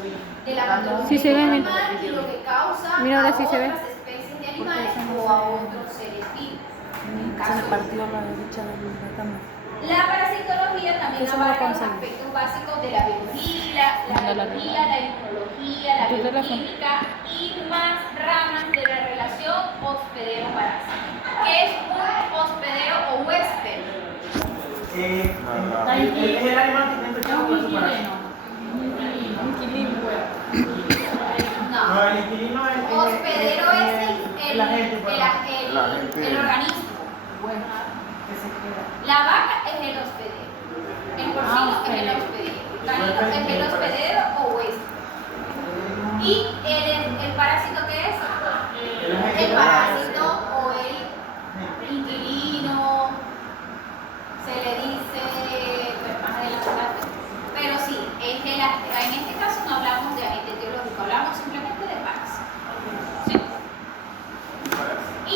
de la patología Sí se ve, animal y lo que causa mira, ahora a sí se ve. otras especies de animales o a otros seres vivos. Se me partió la derecha de la cámara. La parasitología también Eso no lo abarca los conseguí. aspectos básicos de la biología, la inmunología, la ¿Tu teléfono? bioquímica y más ramas de la relación hospedero-parásito. ¿Qué es un hospedero o huésped? Es el animal que está infectado por su parásito. No. No, el inquilino es Hospedero es el agente, el organismo. La vaca es el hospedero. El porcino es el hospedero. El canino es el hospedero o huésped. ¿Y el parásito qué es? El parásito o el inquilino. Se le dice, pues más adelante. Pero sí, en este caso no hablamos de agente etiológico, hablamos simplemente de parásito. ¿Sí?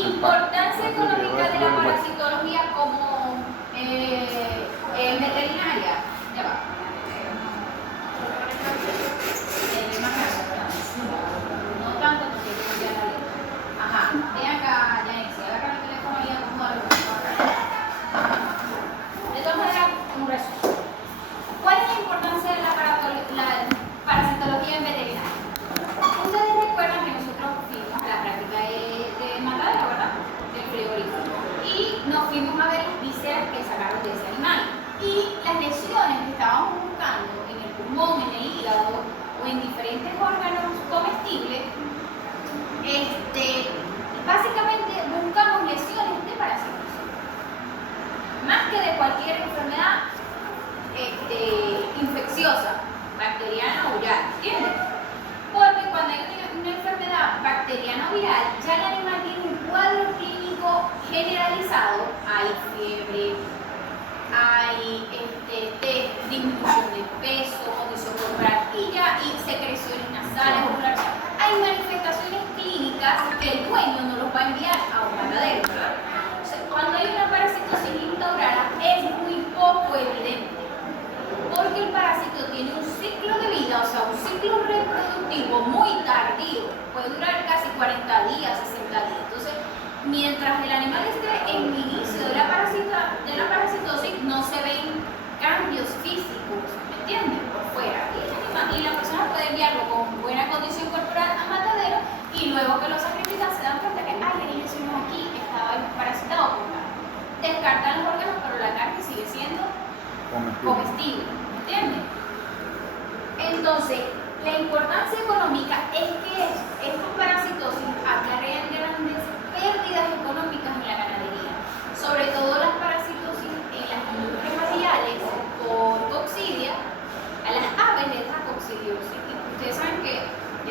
Importancia económica de la parasitología como veterinaria. Ya va. No tanto porque yo ya la leo. Ajá, ven acá, Yanexi, agarra el teléfono y acomódalo. De todas maneras, un resumen. ¿Cuál es la importancia de la parasitología en veterinaria? Ustedes recuerdan que nosotros fuimos a la práctica de matadero, ¿verdad? Del frigorífico. Y nos fuimos a ver las vísceras que sacaron de ese animal. Y las lesiones que estábamos buscando en el pulmón, en el hígado o en diferentes órganos comestibles, básicamente buscamos lesiones de parásitos. Más que de cualquier enfermedad infecciosa, bacteriana o viral, ¿entiendes? Porque cuando hay una enfermedad bacteriana o viral, ya el animal tiene un cuadro clínico generalizado, hay fiebre, hay disminución de peso, condición corporal y secreciones nasales, oculares. Hay manifestaciones clínicas que el dueño no los va a enviar a un matadero, ¿verdad? Entonces, cuando hay una parasitosis instaurada es muy poco evidente, porque el parásito tiene un ciclo de vida, o sea, un ciclo reproductivo muy tardío, puede durar casi 40 días, 60 días. Entonces, mientras el animal esté en el inicio de la parasitosis, no se ven cambios físicos, ¿me entienden? Por fuera. Y la persona puede enviarlo con buena condición corporal a matadero y luego que lo sacrifican se dan cuenta que hay lesiones aquí, estaba parasitado. Descartan los órganos, pero la carne sigue siendo comestible, ¿entiendes? Entonces, la importancia económica es que estos parasitosis acarrean grandes pérdidas económicas en la ganadería, sobre todo las parasitosis en las industrias aviales por coccidia. A las aves les da coccidiosis. Ustedes saben que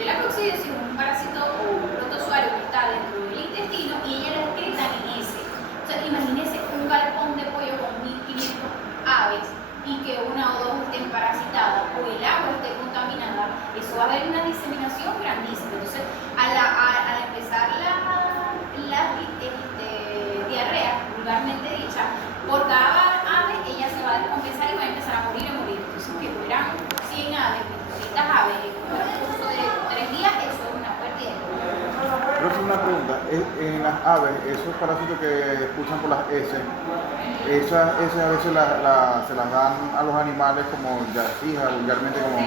la coccidiosis es un parásito o un protozoario que está dentro del intestino y ellas las excretan en ese. O sea, imagínense un galpón de pollo con 1500 aves y que una o dos estén parasitadas o el agua esté contaminada, eso va a haber una diseminación grandísima. Entonces, al empezar la diarrea, vulgarmente dicha, por cada ave ella se va a descompensar y va a empezar a morir. Entonces, que fueran 100 aves, 200 aves en un curso de 3 días, eso es una pérdida. Pero una pregunta, en las aves, esos parásitos que expulsan por las heces, esas a veces se las dan a los animales como yarcija, vulgarmente como...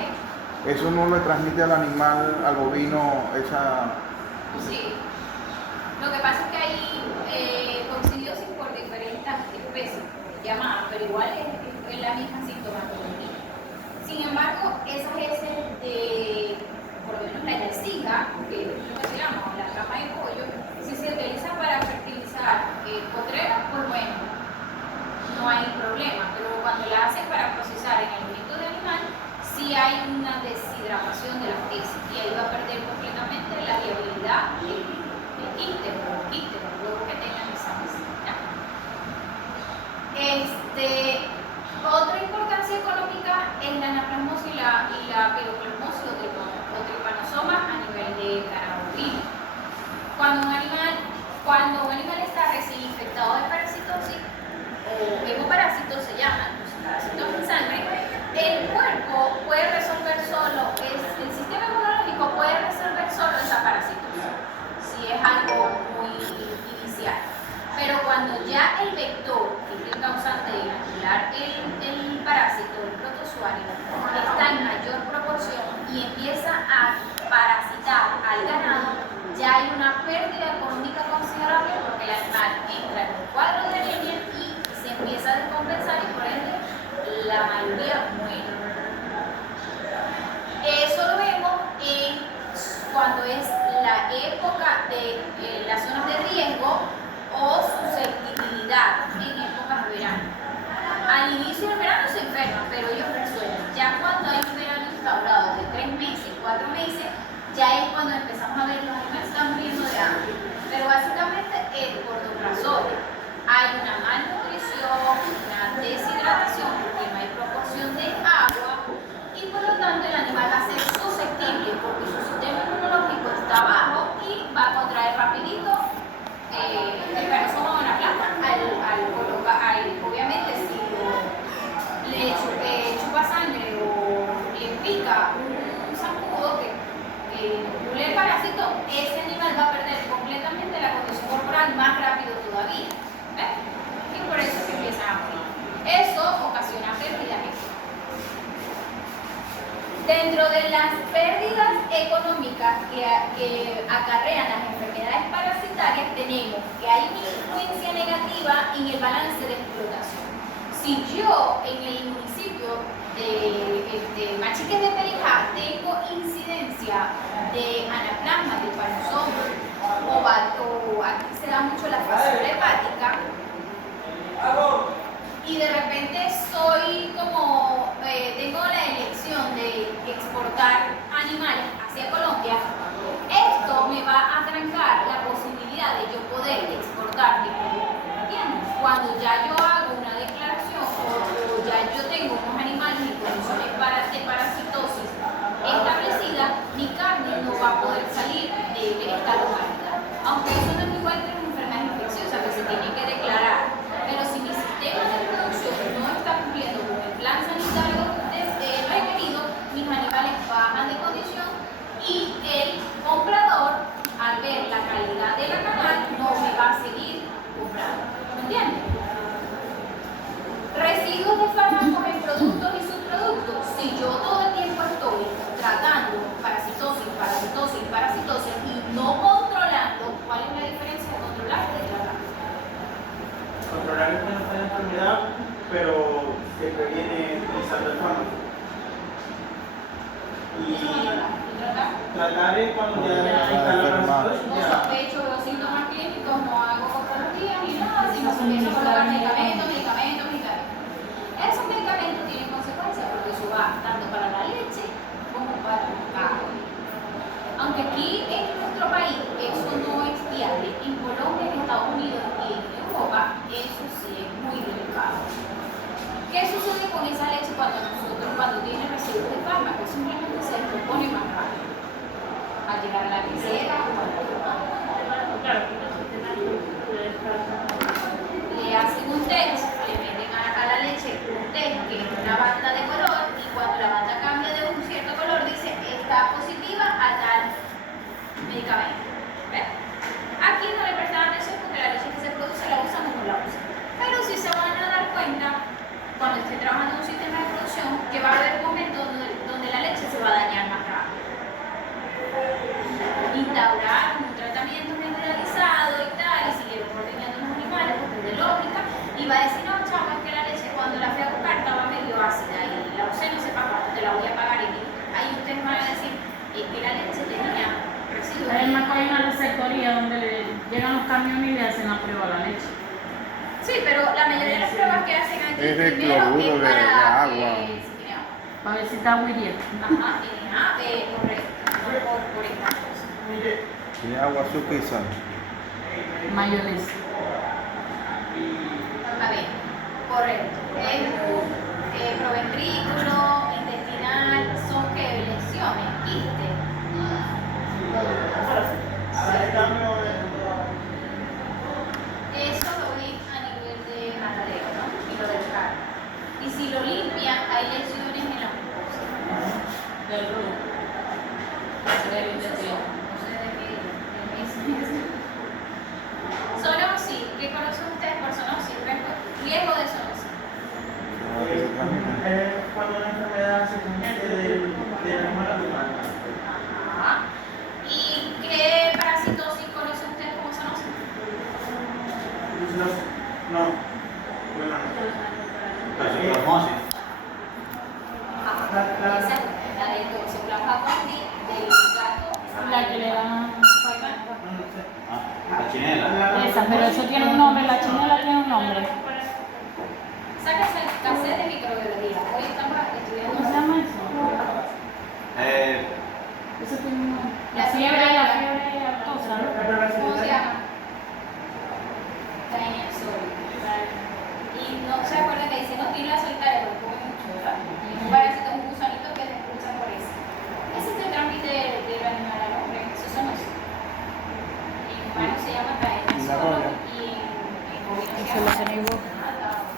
¿Eso no le transmite al animal, al bovino, esa...? Sí. Lo que pasa es que hay coccidiosis por diferentes especies llamadas, pero igual es la misma sintomatología. Sin embargo, esas heces por lo menos la yarcija, que es lo que se llama la cama de pollo, si se utiliza para fertilizar potreros, pues bueno, no hay problema, pero cuando la hacen para procesar en el alimento de animal, sí hay una deshidratación de las heces y ahí va a perder completamente la viabilidad del quíntero, luego que tengan esa necesidad. Otra importancia económica es la anaplasmosis y la piroplasmosis o tripanosomas a nivel de ganado bovino. Cuando un animal está recién infectado de parasitosis o hemoparásitos se llaman, los parásitos en sangre, el cuerpo puede resolver solo el pérdida económica considerable porque el animal entra en un cuadro de anemia y se empieza a descompensar y por ende la mayoría muere. Eso lo vemos cuando es la época de las zonas de riesgo o susceptibilidad en épocas de verano. Al inicio del verano se enferman, pero ellos resuelven. Ya cuando hay un verano instaurado de 3 meses, 4 meses, ya es cuando empezamos a ver los animales están muriendo de hambre. Pero básicamente es por dos razones. Hay una malnutrición, una deshidratación, porque no hay proporción de agua y por lo tanto el animal va a ser susceptible porque su sistema inmunológico está bajo y va a contraer rapidito el cromosoma de una planta obviamente si le chupa sangre o le pica un zancudo que manipule el parásito, ese animal va a perder completamente la condición corporal más rápido todavía. ¿Ves? Y por eso se empiezan a morir. Eso ocasiona pérdidas económicas. Dentro de las pérdidas económicas que acarrean las enfermedades parasitarias tenemos que hay una influencia negativa en el balance de explotación. Si yo en el municipio de Machiques de Perijá tengo incidencia de anaplasma, de panosoma, o aquí se da mucho la fascia hepática, y de repente soy como, tengo la elección de exportar animales hacia Colombia, esto me va a trancar la posibilidad de yo poder exportar mi producto, ¿entiendes? Cuando ya yo hago una declaración o ya yo tengo unos animales en condiciones de parasitosis establecida, mi carne no va a poder salir de esta localidad. Aunque eso no es igual que una enfermedad infecciosa que se tiene que declarar. Pero si mi sistema de producción no está cumpliendo con el plan sanitario requerido, mis animales bajan de condición y el comprador, al ver la calidad de la canal, no me va a seguir comprando. ¿Me entiendes? Residuos de fármacos en productos y subproductos. Si yo todo el tiempo estoy tratando parasitosis y no controlando, ¿cuál es la diferencia de controlar y de tratar? Controlar es cuando está la enfermedad, pero se previene utilizando el fármaco. Y Eso controlar. ¿Y tratar? tratar es cuando ya está la parasitosis. No sospecho, veo síntomas clínicos, no hago cosmetología ni nada, sino que empiezo a colocar medicamentos. Esos medicamentos tienen consecuencias porque eso va tanto para la leche como para el carne. Aunque aquí en nuestro país eso no es viable, en Colombia, en Estados Unidos y en Europa eso sí es muy delicado. ¿Qué sucede con esa leche cuando tiene residuos de fármacos? Simplemente se descompone más rápido. Al llegar a la quesera o a la le hacen un test, le meten a la leche un test que es una banda de color y cuando la banda cambia de un cierto color dice está positiva a tal medicamento. ¿Ves? Aquí no le prestan atención porque la leche que se produce la usan o no la usan. Pero sí se van a dar cuenta cuando esté trabajando en un sistema de producción que va a haber momentos donde la leche se va a dañar más rápido. Instaurar un tratamiento generalizado y tal, y siguieron ordeñando los animales porque es de lógica, y va a decir, no, chama, es que la leche cuando la fui a buscar estaba medio ácida y la usé, no sé para cuánto, te la voy a pagar. Y ahí ustedes van a decir, es que la leche tenía residuos. Hay una receptoría donde le llegan los camiones y le hacen la prueba a la leche. Sí, pero la mayoría de las pruebas que hacen aquí Es de primero cloruro es de para agua. si tiene agua. Para ver si está muy bien. Ajá, correcto, por esta cosa. Y agua, azúcar y sal. Mayonesa. A ver, correcto. Es proventrículo, intestinal, son que lesiones, quistes. Eso lo vi a nivel de matadero, ¿no? Y lo del carro. Y si lo limpian, hay lesiones en la mucosa. Del rulo. Del intestino. No sé de qué es. Zoonosis, ¿qué conocen ustedes por zoonosis? Riesgo de zoonosis. Ah, que se transmite. Cuando Pero eso tiene un nombre, la chinela tiene un nombre. Sacas el cassette de microbiología. Hoy estamos estudiando. ¿Cómo se llama eso? Eso tiene un nombre. La fiebre aftosa, ¿no? ¿Cómo se llama? Traña, sorry. Y no se acuerdan que dice, no tiene la solitaria porque come mucho, ¿verdad? Y un parásito es un gusanito que se expulsa por eso. Ese es el trámite del animal al hombre, esos son los. En humano se llama traña, sorry. Y en bovino se Eso lo llama tenéis vos. nata o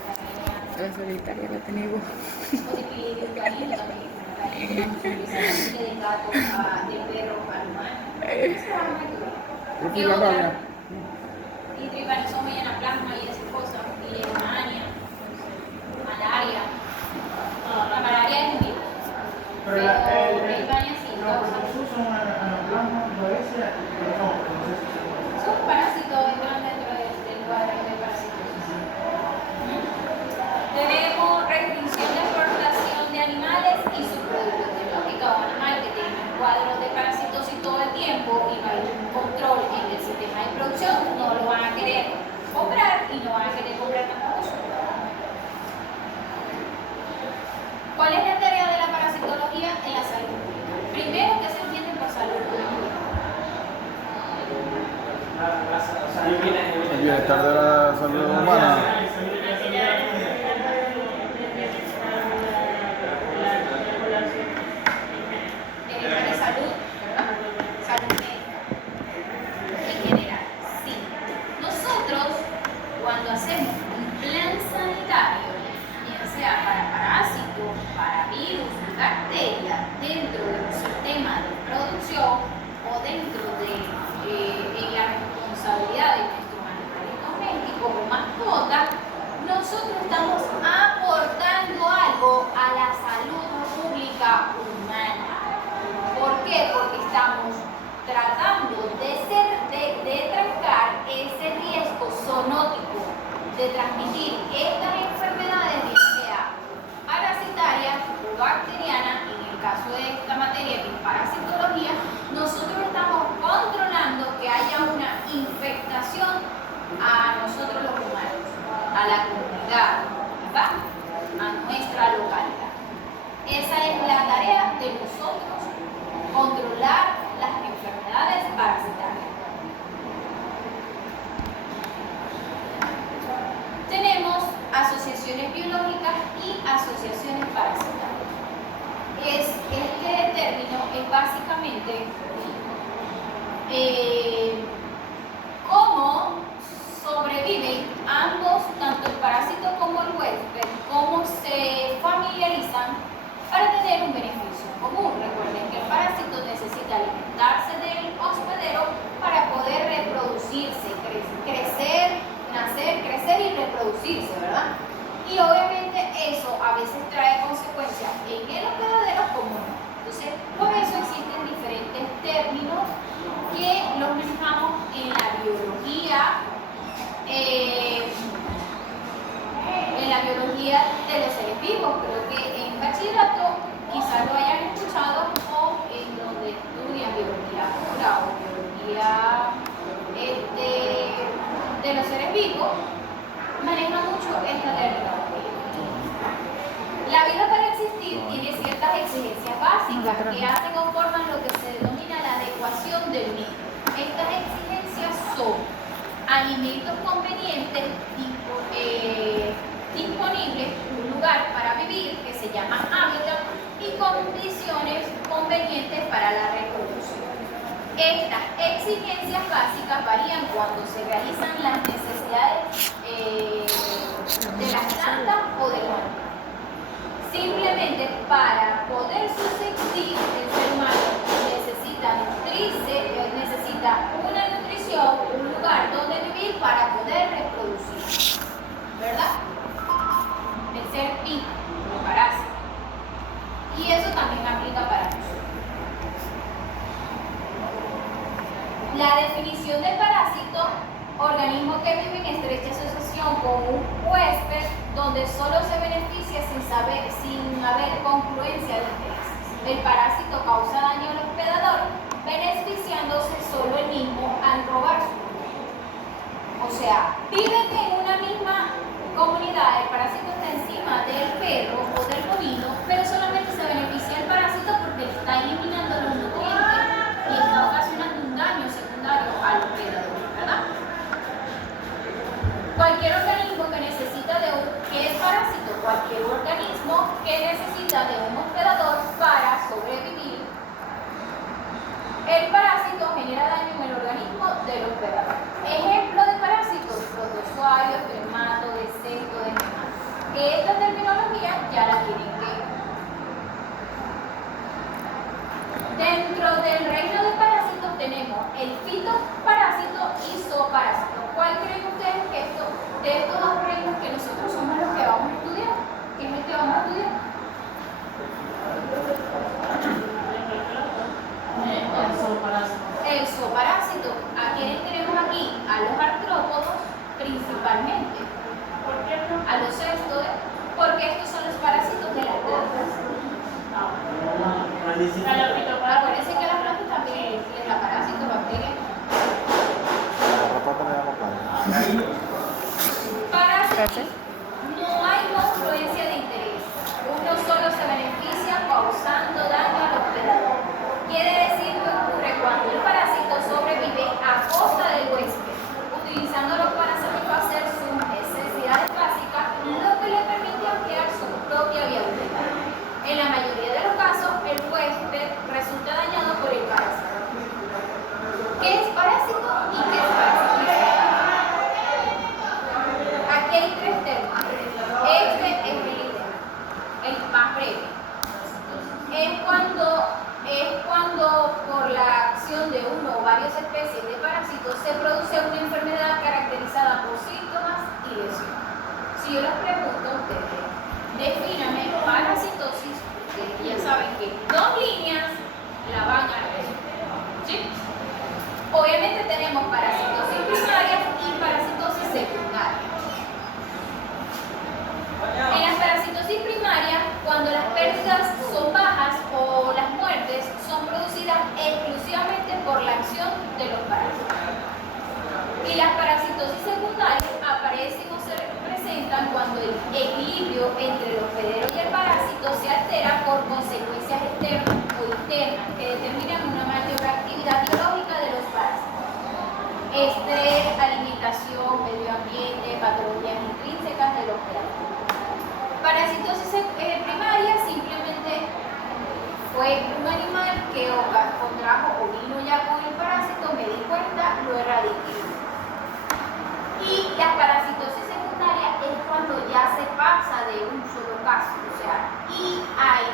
traña. La solitaria la tenéis vos. Otipidio, canino también. De gato, de perro, al humano. Eso es muy duro. Profe, la rabia. Y tripanosoma y anaplasma y esas cosas, y leishmania, malaria. La malaria es un virus. Pero Pero leishmania sí, los causa. procesos son anaplasma, varicela, pero no sé si son. Son parásitos que entran dentro del cuadro de parasitosis. Tenemos restricción de exportación de animales y subproductos de lógica o animal que tengan un cuadro de parasitosis todo el tiempo y no hay un control en el sistema de producción, no lo van a querer comprar y no van a querer comprar tampoco. ¿Cuál es la tarea de la parasitología en la salud pública? Primero, que se entiende por salud pública. El bienestar de la salud humana. Bienestar de salud, ¿verdad? Salud médica. En general, sí. Nosotros, cuando hacemos un plan sanitario, ya sea para parásitos, para virus, bacterias, dentro de un sistema de producción o dentro de la responsabilidad de nuestros animales domésticos o mascotas, nosotros estamos aportando algo a la salud pública humana. ¿Por qué? Porque estamos tratando de trancar ese riesgo zoonótico de transmitir estas enfermedades, ya sea parasitarias o bacterianas. En el caso de esta materia que es parasitología, nosotros estamos controlando que haya una infectación a nosotros los humanos, a la comunidad, ¿verdad? A nuestra localidad. Esa es la tarea de nosotros, controlar las enfermedades parasitarias. Tenemos asociaciones biológicas y asociaciones parasitarias. Este término es básicamente cómo sobreviven ambos, tanto el parásito como el huésped, cómo se familiarizan para tener un beneficio común. Recuerden que el parásito necesita alimentarse del hospedero para poder reproducirse, crecer, nacer, crecer y reproducirse, ¿verdad? Y obviamente eso a veces trae consecuencias en el hospedadero como no. Entonces, por eso existen diferentes términos que los manejamos en la biología, de los seres vivos. Creo que en bachillerato quizás lo hayan escuchado o en donde estudian biología pura o biología de los seres vivos, maneja mucho esta terminología. La vida para existir tiene ciertas exigencias básicas que hacen o forman lo que se denomina la adecuación del mismo. Estas exigencias son alimentos convenientes, disponibles, un lugar para vivir que se llama hábitat y condiciones convenientes para la reproducción. Estas exigencias básicas varían cuando se realizan las necesidades de las plantas o del hombre. Simplemente para poder subsistir el ser humano necesita nutrirse, necesita una nutrición, un lugar donde vivir para poder reproducir, ¿verdad? El ser vivo, el parásito. Y eso también aplica para nosotros. La definición del parásito: organismo que vive en estrecha asociación con un huésped donde solo se beneficia sin haber confluencia de intereses. El parásito causa daño al hospedador, beneficiándose solo él mismo al robar su comida. O sea, El parásito genera daño en el organismo del hospedador. Ejemplo de parásitos: protozoarios, trematos, insectos, nematos. Esta terminología ya la tienen que. Dentro del reino de parásitos tenemos el fitoparásito y zooparásito. ¿Cuál creen ustedes que de estos dos reinos que nosotros somos los que vamos a estudiar? ¿Qué es el que vamos a estudiar? El zooparásito. ¿A quiénes tenemos aquí? A los artrópodos principalmente. ¿Por qué no? A los cestodes, porque estos son los parásitos de las plantas. Acuérdense que a las plantas también les da parásitos, bacterias. La pata me da más padre. Parásitos. No hay confluencia de interés. Uno solo se beneficia causando daño al hospedador. Quiere decir que ocurre cuando el parásito sobrevive a costa del huésped, utilizándolo para satisfacer sus necesidades básicas, lo que le permite ampliar su propia viabilidad. En la mayoría de los casos, el huésped resulta dañado por el parásito. ¿Qué es parásito y qué es parasitismo? Aquí hay tres términos. Este es el más breve. Es cuando por la acción de uno o varias especies de parásitos se produce una enfermedad caracterizada por síntomas y lesiones. Si yo les pregunto a ustedes, defíname parasitosis, ustedes ya saben que dos líneas la van a resolver, ¿sí? Obviamente tenemos parasitosis primaria y parasitosis secundaria. En la parasitosis primaria, cuando las pérdidas son bajas o las muertes son producidas exclusivamente por la acción de los parásitos. Y las parasitosis secundarias aparecen o se presentan cuando el equilibrio entre el hospedero y el parásito se altera por consecuencias externas o internas que determinan una mayor actividad biológica de los parásitos. Estrés, alimentación, medio ambiente, patologías intrínsecas del hospedador. Parasitosis primaria simplemente fue un animal que contrajo o vino ya con el parásito, me di cuenta, lo erradiqué. Y la parasitosis secundaria es cuando ya se pasa de un solo caso, o sea, y hay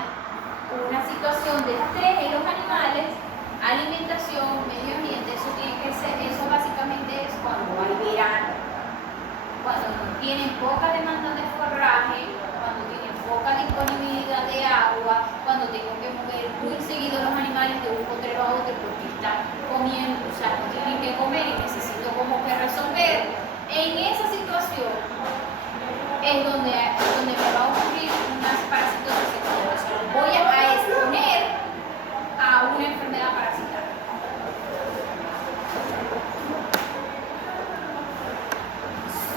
una situación de estrés en los animales, alimentación, medio ambiente, eso tiene que ser, eso básicamente es cuando hay verano, cuando tienen poca demanda de forraje, cuando tienen poca disponibilidad de agua, cuando tengo que mover muy seguido los animales de un potrero a otro porque están comiendo, o sea, no tienen que comer y necesito como que resolver. En esa situación es donde me va a ocurrir unas parasitosis secundarias. O sea, voy a exponer a una enfermedad parasitaria.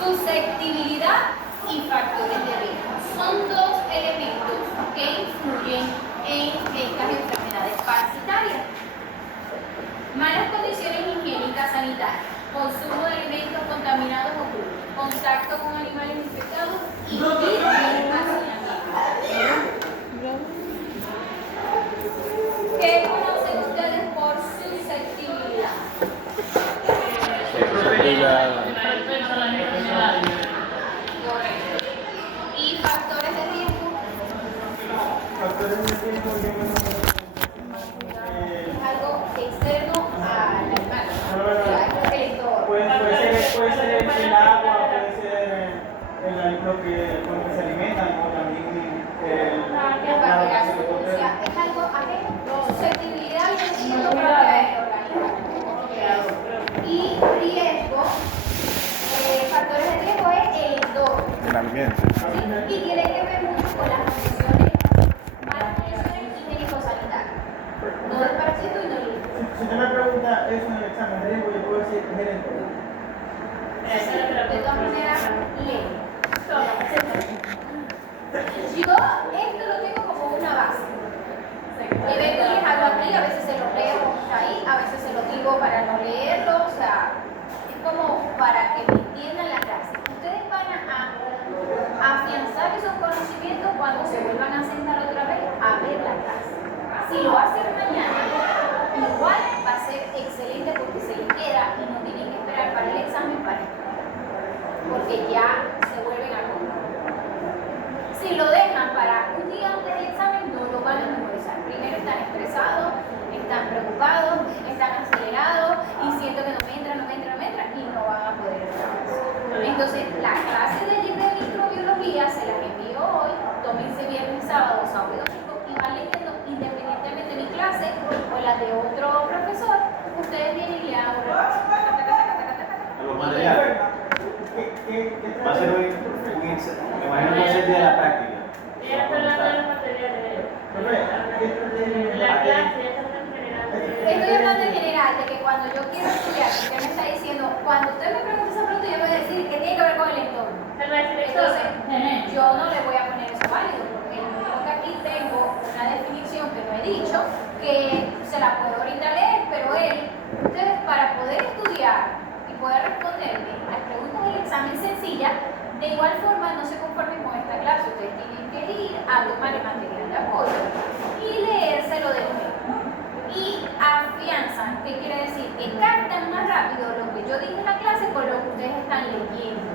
Susceptibilidad y factores de riesgo son dos elementos que influyen en estas enfermedades parasitarias. Malas condiciones higiénicas sanitarias, consumo de alimentos contaminados o crudos, contacto con animales infectados y hacinamiento. ¿Qué conocen ustedes por susceptibilidad? Correcto. ¿Y factores de riesgo? Factores de riesgo, Es algo externo al animal. puede ser el agua, puede ser con lo que se alimentan o también La o sea, es algo ajeno. Susceptibilidad y siendo propia del organismo. Y riesgo, factores de riesgo es el entorno. El ambiente. ¿Sí? Y tiene que ver mucho con las condiciones, malas condiciones higiénico-sanitarias. No del parásito y no del entorno. Si usted me pregunta eso en el examen de riesgo, yo puedo decir es el entorno. De todas maneras, ley. Yo esto lo tengo como una base. Y ven que les hago aquí, a veces se los leo ahí, a veces se los digo para no leerlo, o sea, es como para que me entiendan la clase. Ustedes van a afianzar esos conocimientos cuando se vuelvan a sentar otra vez a ver la clase. Si lo hacen mañana, igual va a ya se vuelven a comprar. Si lo dejan para un día antes del examen, no lo van a memorizar. Primero están estresados, están preocupados, están acelerados y siento que no me entra y no van a poder entrar. Entonces, la clase de microbiología se las envío hoy, tómense viernes, sábado y domingo y van leyendo independientemente de mi clase o la de otro profesor, ustedes vienen y le hagan Los materiales. Va a ser hoy un examen. Me imagino que va a ser día de la práctica. Ella está hablando de los materiales. De la clase, ella está en general. Estoy hablando en general de que cuando yo quiero estudiar, usted me está diciendo, cuando usted me pregunta esa pregunta, yo voy a decir que tiene que ver con el entorno. Entonces, yo no le voy a poner eso válido, porque yo que aquí tengo una definición que no he dicho, que se la puedo ahorita leer, pero ustedes para poder estudiar y poder responderme a las preguntas del examen sencilla, de igual forma no se conformen con esta clase, ustedes tienen que ir a tomar el material de apoyo y leérselo de nuevo. Y afianzan, ¿qué quiere decir? Que captan más rápido lo que yo dije en la clase con lo que ustedes están leyendo.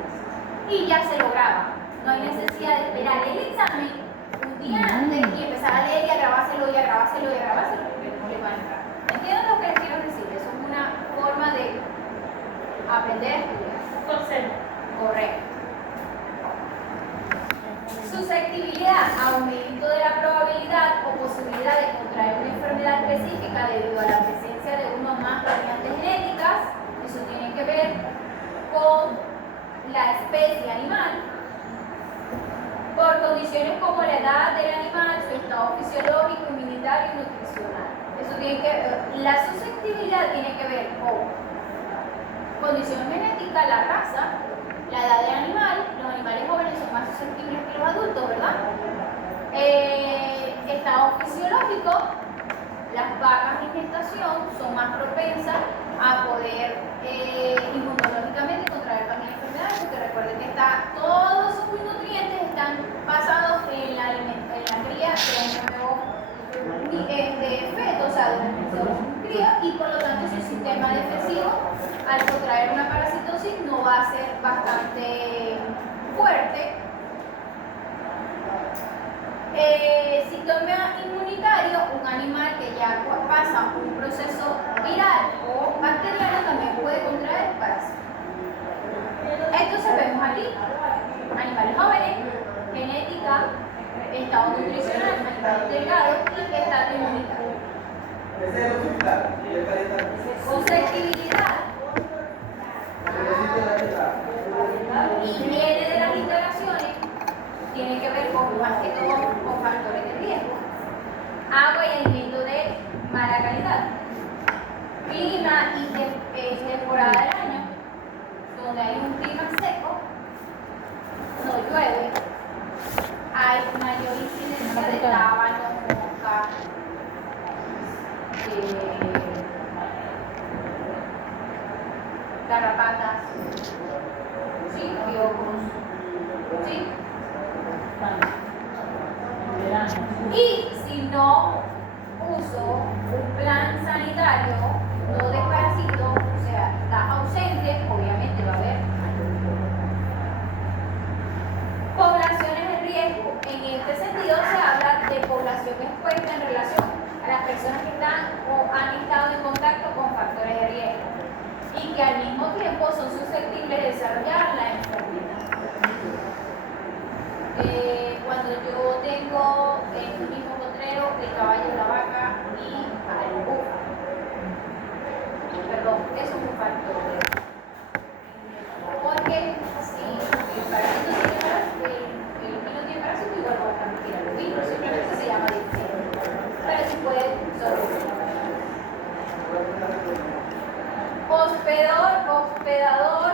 Y ya se lo graban. No hay necesidad de esperar el examen un día antes y empezar a leer y a grabárselo, porque no le va a entrar. ¿Entienden lo que les quiero decir? Eso es una forma de aprender a estudiar. Consejo. Correcto. Susceptibilidad, aumento de la probabilidad o posibilidad de contraer una enfermedad específica debido a la presencia de uno o más variantes genéticas. Eso tiene que ver con la especie animal, por condiciones como la edad del animal, su estado fisiológico, inmunitario y nutricional. Eso tiene que, la susceptibilidad tiene que ver con condición genética, la raza, la edad del animal. Los animales jóvenes son más susceptibles que los adultos, ¿verdad? Estado fisiológico, las vacas en gestación son más propensas a poder inmunológicamente contraer también enfermedades, porque recuerden que todos sus nutrientes están basados en la cría de un nuevo feto, o sea, de un crío, y por lo tanto su sistema defensivo al contraer una parasitosis no va a ser bastante fuerte. Sistema inmunitario, un animal que ya pasa un proceso viral o bacteriano también puede contraer parásitos. Entonces vemos aquí animales jóvenes, genética, estado nutricional, animales delgados y estado inmunitario. Susceptibilidad. Higiene de las instalaciones tiene que ver con más que todo con factores de riesgo. Agua y alimento de mala calidad. Clima y temporada del año, donde hay un clima seco, no llueve, hay mayor incidencia de tábanos, mosca, garrapatas, ¿sí? Piojos, ¿sí? Y si no uso un plan sanitario, no desparasito, o sea, está ausente, obviamente va a haber poblaciones de riesgo. En este sentido se habla de población expuesta en relación a las personas que están o han estado en contacto con factores de riesgo y que al mismo tiempo son susceptibles de desarrollar la enfermedad. Cuando yo tengo en un mismo potrero el caballo, la vaca y al búfalo, perdón, eso es un factor de riesgo. Porque si el parásito tiene parásito, el ovino tiene parásito, igual va a transmitir al ovino, simplemente se llama diferente, pero sí puede sobrevivir. Hospedador,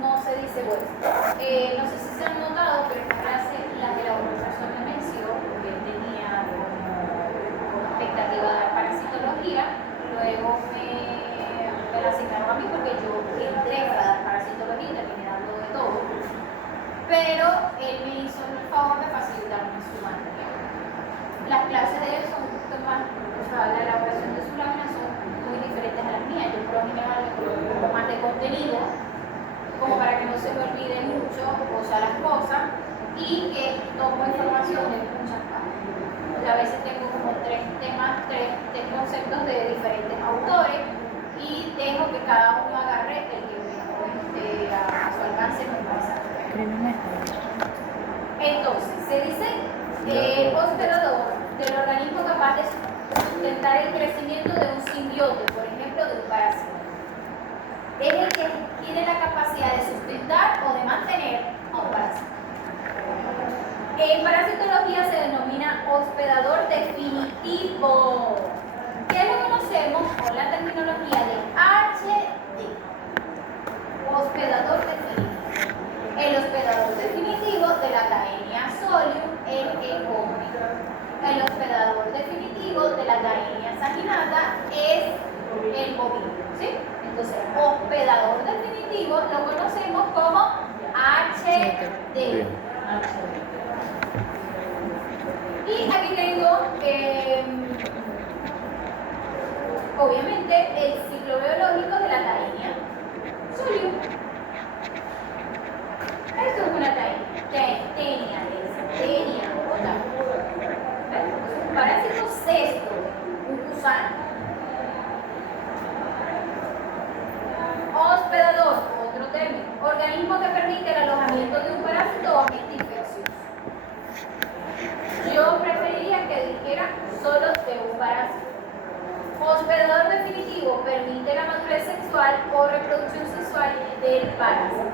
no se dice bueno. No sé si se han notado, pero esta clase, la de la organización de Mencio, que tenía como expectativa de parasitología, luego me la asignaron a mí porque yo entré para dar parasitología y terminé dando de todo. Pero él me hizo el favor de facilitarme su material. Las clases de él son un poquito más, o sea, la elaboración de su lámina son muy diferentes a las mías. Yo por lo general le coloco un poco más de contenido, como para que no se me olvide mucho goza las cosas y que tomo información de muchas partes. A veces tengo como tres conceptos de diferentes autores y dejo que cada uno agarre el que a su alcance me pasa. Entonces, se dice hospedador del organismo capaz de sustentar el crecimiento de un simbionte, por ejemplo, de un parásito. Es el que tiene la capacidad de sustentar o de mantener a un parásito. En parasitología se denomina hospedador definitivo, que lo conocemos con la terminología de HD. Hospedador definitivo. El hospedador definitivo de la Taenia solium es el hombre. El hospedador definitivo de la Taenia saginata es el bovino, ¿sí? Entonces, hospedador definitivo lo conocemos como HD. Y aquí tengo, obviamente, el ciclo biológico de la Taenia solium. Esto es una tenia, es un parásito cesto, un gusano. Hospedador, otro término, organismo que permite el alojamiento de un parásito o agente infeccioso. Yo preferiría que dijera solo de un parásito. Hospedador definitivo permite la madurez sexual o reproducción sexual del parásito.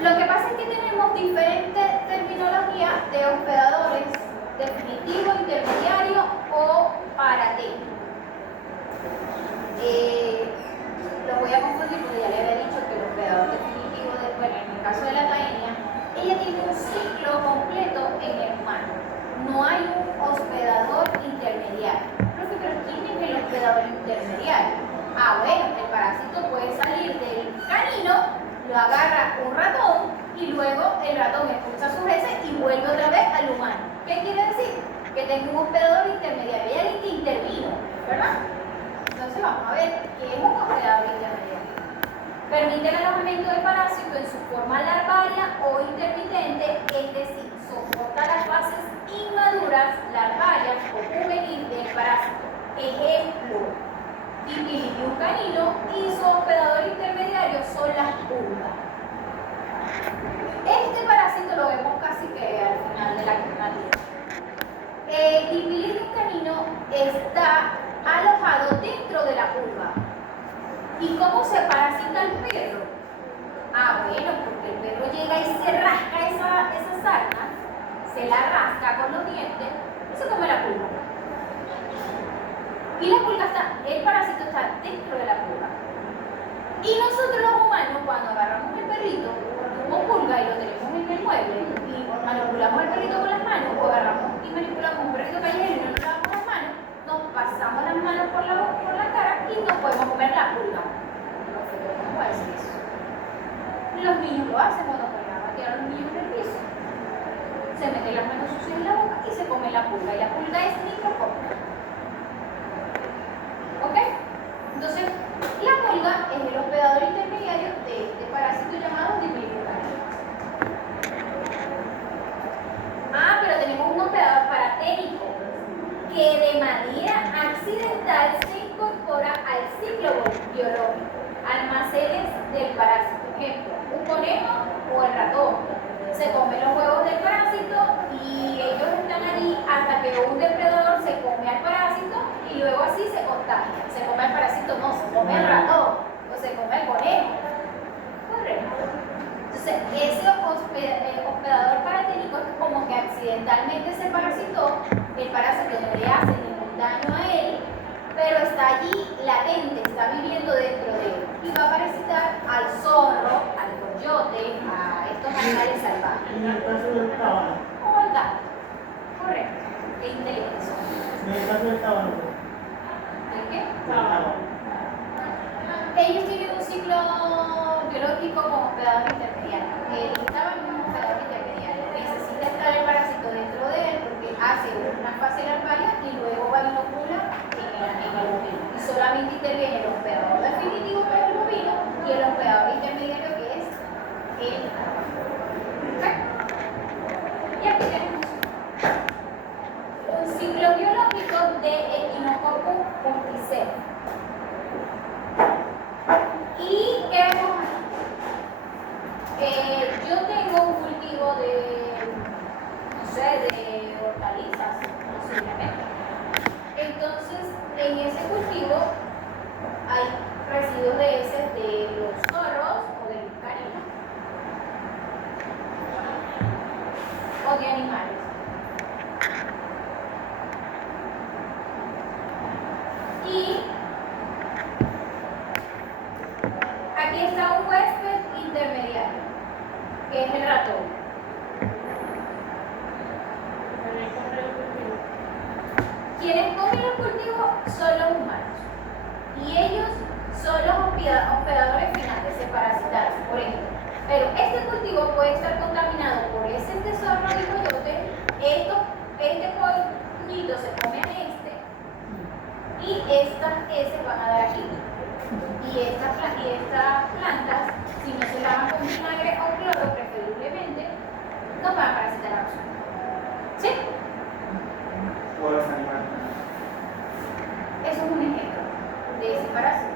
Lo que pasa es que tenemos diferentes terminologías de hospedadores: definitivo, intermediario o paraténico. Lo voy a confundir porque ya le había dicho que el hospedador definitivo, en el caso de la Taenia, ella tiene un ciclo completo en el humano. No hay un hospedador intermediario. Profe, pero ¿quién es el hospedador intermediario? Bueno, el parásito puede salir del canino, lo agarra un ratón y luego el ratón expulsa sus heces y vuelve otra vez al humano. ¿Qué quiere decir? Que tengo un hospedador intermediario. Hay alguien que intervino, ¿verdad? Entonces vamos a ver qué es un hospedador intermediario. Permite el alojamiento del parásito en su forma larvaria o intermitente, es decir, soporta las fases inmaduras, larvarias o juveniles del parásito. Ejemplo, Dipilidium canino, y su hospedador intermediario son las pulgas. Este parásito lo vemos casi que al final de la crimatina. El Dipilidium canino está alojado dentro de la pulga. ¿Y cómo se parasita el perro? Bueno, porque el perro llega y se rasca esa sarna, se la rasca con los dientes y se come la pulga. Y la pulga el parásito está dentro de la pulga. Y nosotros los humanos, cuando agarramos el perrito como pulga y lo tenemos en el mueble y manipulamos el perrito con las manos, o agarramos y manipulamos un perrito callejero y no nos lavamos las manos, nos pasamos las manos por la cara y no podemos comer la pulga. ¿Cómo es eso? Los niños lo hacen cuando ponen a batear a los niños en el piso. Se meten las manos sucias en la boca y se come la pulga. Y la pulga es microscópica. ¿Ok? Entonces, la pulga es el hospedador intermediario de este parásito llamado Dipilidium canino. Pero tenemos un hospedador paraténico que de manera accidental se incorpora al ciclo biológico, almacenes del parásito. Ejemplo, un conejo o el ratón. Se comen los huevos del parásito y ellos están allí hasta que un depredador se come al parásito y luego así se contagia. Se come al parásito, no, se come al ratón o se come al conejo. Correcto. Entonces, ese hospedador paraténico es como que accidentalmente se parasitó, el parásito no le hace ningún daño a él, pero está allí latente, está viviendo dentro de él y va a parasitar al zorro, al coyote, a estos animales salvajes. En el caso del tábano. Como el gato. Correcto. Qué inteligentes son. En el caso del tábano. ¿De qué? Tábano. Ellos tienen un ciclo biológico como hospedador intermediario. El tábano es un hospedador intermediario. Necesita estar el parásito dentro de él porque hace una fase larvaria y luego va a inocula en el bovino. Y solamente interviene el hospedador definitivo, que es el bovino, y el hospedador intermediario, que es el hay residuos de heces de los zorros o de los caninos o de animales. Y aquí está un huésped intermediario, que es el ratón. Quienes comen los cultivos son los humanos y ellos son los hospedadores finales, se parasitaron, por ejemplo. Pero este cultivo puede estar contaminado por ese zorro y coyote, este pollito se come a este y estas heces van a dar aquí. Y estas plantas, si no se lavan con vinagre o cloro preferiblemente, no van a parasitar a nosotros. ¿Sí? O los animales. Eso es un ejemplo de ese parásito.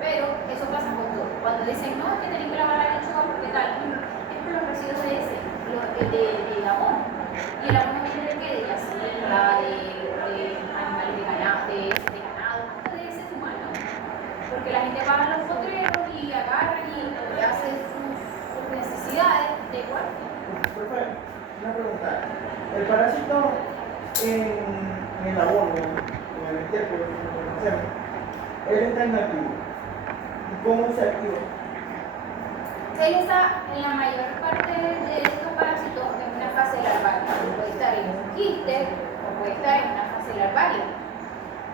Pero eso pasa con todo. Cuando dicen, no, es que tenés que lavar la lechuga porque tal, es por los residuos de ese, del abono. Y el abono viene de qué? De la selva, de animales de ganado, hasta de ese humano. Porque la gente va a los potreros y agarran y hacen sus necesidades de cuerpo. Profe, una pregunta. El parásito en el abono, en el estiércol, él está inactivo. ¿Y cómo se activa? Él está en la mayor parte de estos parásitos en una fase larvaria. Puede estar en un quiste o puede estar en una fase larvaria.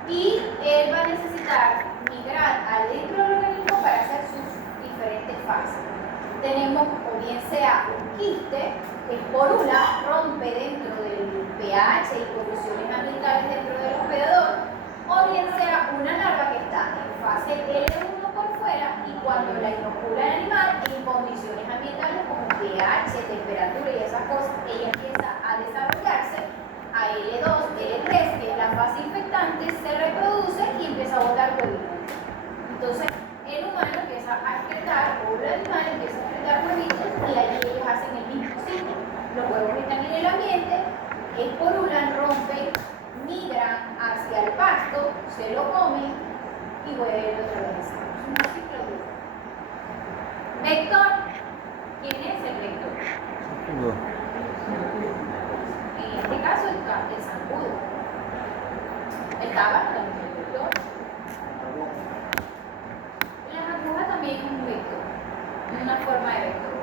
Y él va a necesitar migrar adentro del organismo para hacer sus diferentes fases. Tenemos o bien sea un quiste, que esporula, rompe dentro del pH y condiciones ambientales dentro del hospedador, o bien sea una larva que está en fase L1 por fuera y cuando la inocula el animal en condiciones ambientales como pH, temperatura y esas cosas, ella empieza a desarrollarse a L2, L3, que es la fase infectante, se reproduce y empieza a botar huevitos. Entonces, el humano empieza a excretar, o el animal empieza a excretar huevitos y allí ellos hacen el mismo ciclo. Los huevos están en el ambiente, esporulan, rompen, migran hacia el pasto, se lo comen y vuelven otra vez. Es un ciclo duro. Vector. ¿Quién es el vector? En este caso el zancudo. El tabaco también es un vector. Las agujas también es un vector, una forma de vector.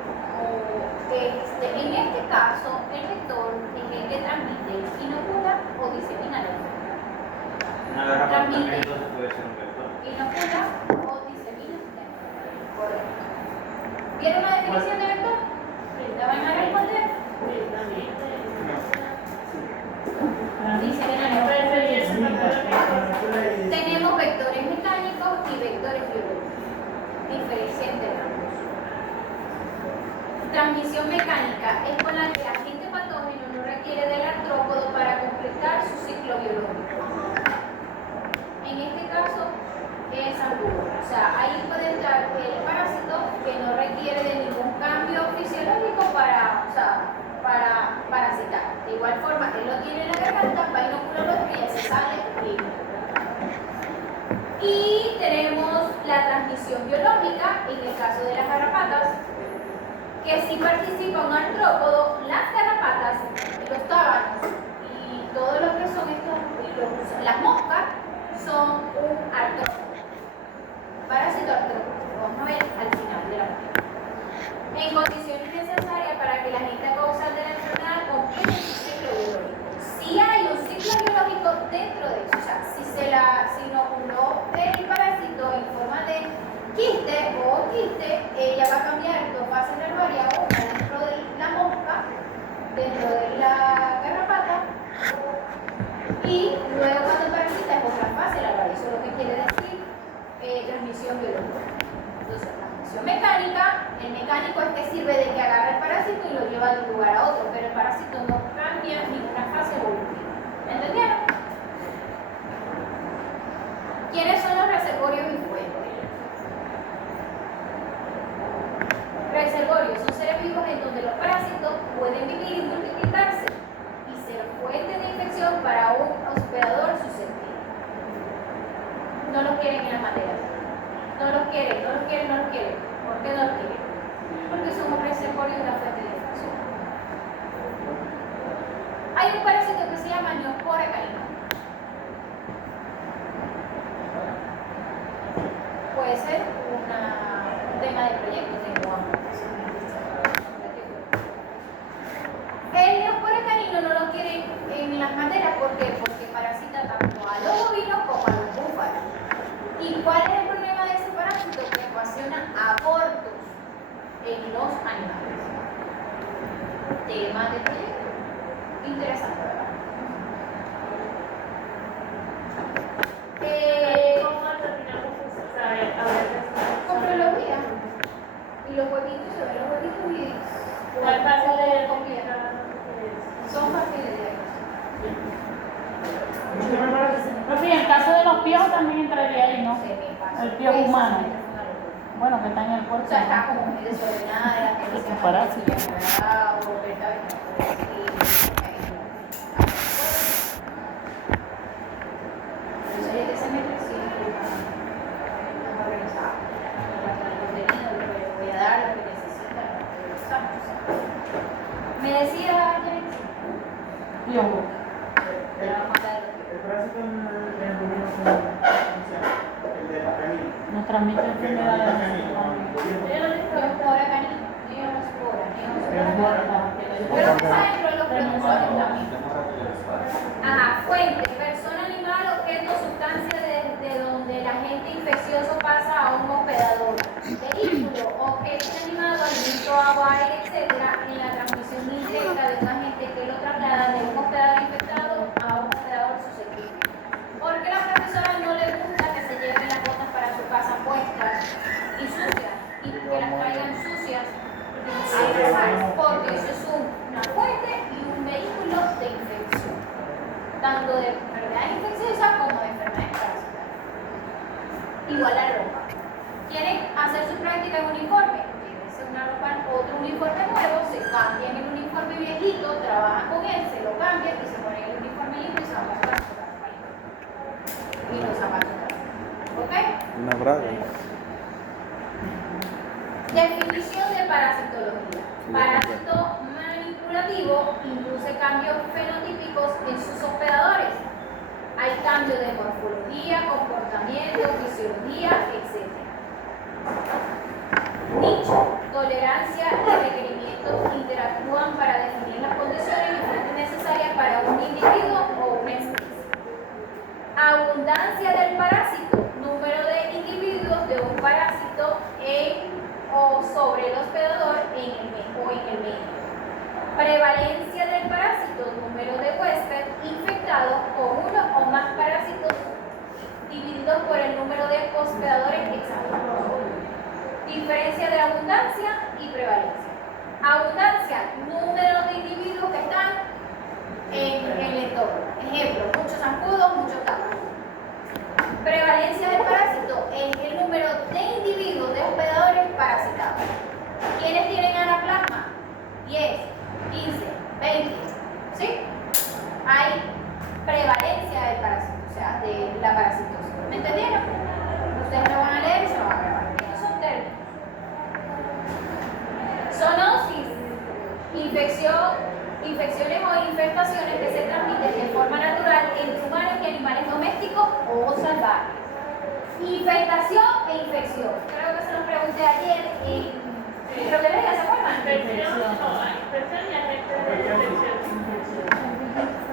En este caso, el vector es el que transmite, inocula o disemina la enfermedad. Una garrafa también entonces puede ser un vector. Inocula o disemina la enfermedad. Correcto. ¿Vieron la definición de vector? ¿La van a responder? Tenemos vectores mecánicos y vectores biológicos. Diferencia entre ambos. Transmisión mecánica es con la que el agente patógeno no requiere del artrópodo para completar su ciclo biológico. En este caso es zancudo. O sea, ahí puede estar el parásito que no requiere de ningún cambio fisiológico para parasitar. De igual forma, él lo tiene en la garganta, va a inocular los pies, se sale limpio. Y tenemos la transmisión biológica, en el caso de las garrapatas, que si participa un artrópodo, las garrapatas, los tábanos y todo lo que son las moscas son un artrópodo. Parásito artrópodo. Vamos a ver al final de la video. En condiciones necesarias para que la agente causal de la enfermedad complete su ciclo biológico. Si hay un ciclo biológico dentro de eso, o sea, si inoculó el parásito en forma de quiste o quiste, ella va a cambiar dos fases larvarias, una dentro de la mosca, dentro de la garrapata, y luego cuando el parásito es otra fase larvaria. Eso es lo que quiere decir transmisión biológica. Entonces, transmisión mecánica, el mecánico es que sirve de que agarra el parásito y lo lleva de un lugar a otro, pero el parásito no cambia ninguna fase evolutiva. ¿Entendieron? ¿Quiénes son los reservorios y fuentes? Reservorios son seres vivos en donde los parásitos pueden vivir y multiplicarse y ser fuente de infección para un hospedador susceptible. No los quieren en la materia. No los quiere. ¿Por qué no los quiere? Porque son hombres secorios y una fuente de infección. Hay un parásito que se llama Neospora canina. Puede ser un tema de proyecto que no vamos a hacer. El Neospora canino no lo quiere en las maderas, ¿por qué? Porque parasita tanto a los bovinos como a los búfalos. ¿Y cuál es el problema de ese parásito? Que ocasiona abortos en los animales. Tema de proyecto. Interesante, ¿verdad? ¿Cómo terminamos eso? ¿Saber? A ver, Con biología. Y los huevitos, se ven los huevitos y ¿cuál fácil de comida. Son fáciles de Profe, y en el caso de los piojos también entraría ahí, ¿no? El piojo humano. Bueno, que está en el O cuerpo. sea, está como muy desordenada, que no se Parásito. Me decía Janet, Piojo. El parásito en el bovino son, el de la canina. Nos transmite Que no es la enfermedades. canina, el bovino. Neospora canina, Neospora. pero está dentro de los precursores también. Ajá, fuente, persona, animal, objeto, sustancia desde donde el agente infeccioso pasa a un hospedador. Vehículo, objeto inanimado, alimento, agua, aire, etc. en la transmisión indirecta de un agente que lo traslada de un hospedador infectado a un hospedador susceptible. ¿Por qué a la profesora no le gusta que se lleven las botas para su casa puestas y sucias y que las traigan sucias? Porque eso es una fuente y un vehículo de infección, tanto de enfermedades infecciosas como de enfermedades parasitarias. Igual la ropa. ¿Quieren hacer su práctica en uniforme? Llévense otro uniforme nuevo, se cambian el uniforme viejito, trabajan con él, se lo cambian y se ponen el uniforme limpio y se van a pasar y los zapatos también. ¿Ok? Una braga. Definición de parasitología. Parásito manipulativo induce cambios fenotípicos en sus hospedadores. Hay cambios de morfología, comportamiento, fisiología, etc. Nicho, tolerancia y requerimientos interactúan para definir las condiciones y fuentes necesarias para un individuo o una especie. Abundancia del parásito, número de individuos de un parásito en o sobre el hospedador en el medio. Prevalencia del parásito, número de huéspedes infectados con uno o más parásitos divididos por el número de hospedadores examinados. Diferencia de abundancia y prevalencia. Abundancia, número de individuos que están en el entorno. Ejemplo, muchos zancudos, muchos tapas. Prevalencia del parásito es el número de individuos de hospedadores parasitados. ¿Quiénes tienen anaplasma? 10, 15, 20. ¿Sí? Hay prevalencia del parásito, o sea, de la parasitosis. ¿Me entendieron? Ustedes lo van a leer y se lo van a grabar. Estos son términos. Zoonosis, infecciones o infestaciones que se transmiten de forma natural entre humanos y animales domésticos o salvajes. Infestación e infección. Creo que se los pregunté ayer en microbiología, ¿se acuerdan? Infección y agente de infección.